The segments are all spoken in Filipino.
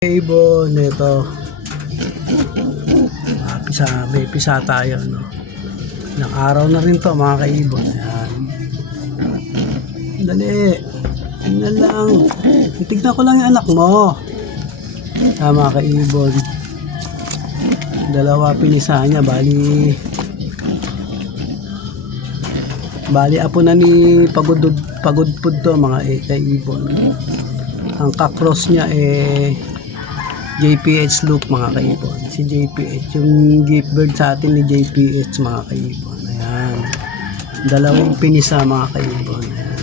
Ibon ito. May pisa tayo, no? Ilang araw na rin to, mga kaibon. Ayan. Dali. Tingnan lang. Tignan ko lang yung anak mo. Mga kaibon. Dalawa pinisa niya. Bali apo na ni pagudpud to, mga kaibon. Ang kakross niya JPH loop, mga kaibon. Si JPH, yung gift bird sa atin ni JPH, mga kaibon. Ayan. Dalawang pinisa, mga kaibon. Ayan.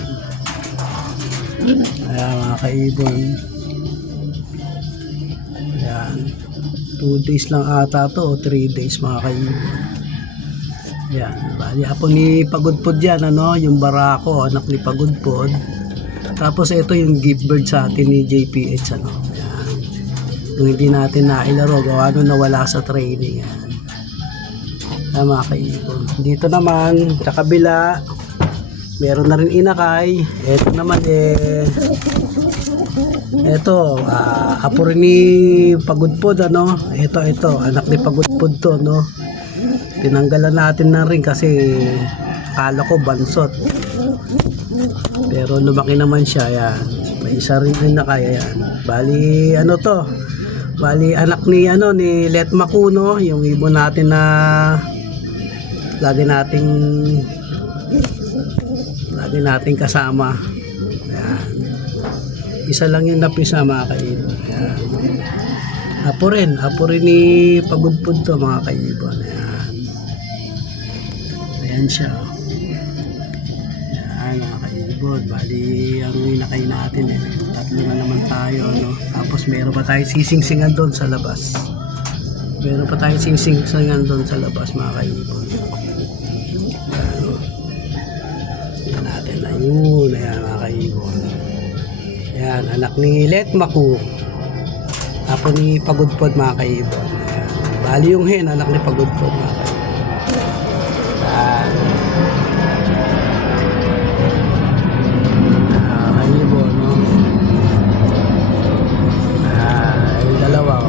Ayan, mga kaibon. Ayan. 2 days lang ata to, o 3 days, mga kaibon. Ayan. Bali, apo ni Pagudpod yan, ano? Yung barako, anak ni Pagudpod. Tapos ito yung gift bird sa atin ni JPH, ano? Yung hindi natin nailaro, gawa nung nawala sa training. Yan. Mga kaibon. Dito naman, sa kabila, meron na rin inakay. Ito naman ito, apo rin ni Pagudpod, ano? Ito, anak ni Pagudpod to, no? Tinanggalan natin na rin kasi akala ko bansot. Pero lumaki naman siya, yan. May isa rin inakay, yan. Bali, ano to? Bali, anak ni Let Makuno, yung ibon natin na lagi nating kasama. Ayan. Isa lang yung napisa, mga kaibon. Ayan. Apo rin ni Pagudpod to, mga kaibon. Ayan. Ayan siya. Ayan, mga kaibon. Bali, ang inakay natin tatlo na naman tayo, no? Tapos meron pa tayo sising-singan doon sa labas. Meron pa tayo sising-singan doon sa labas, mga kaibon. Ayan natin. Ayun. Ayan, mga kaibon. Ayan, anak ni Let Maku. Apo ni Pagudpod, mga kaibon. Ayan. Bali yung hen, anak ni Pagudpod, mga kaibon. Ayan. Dalawa.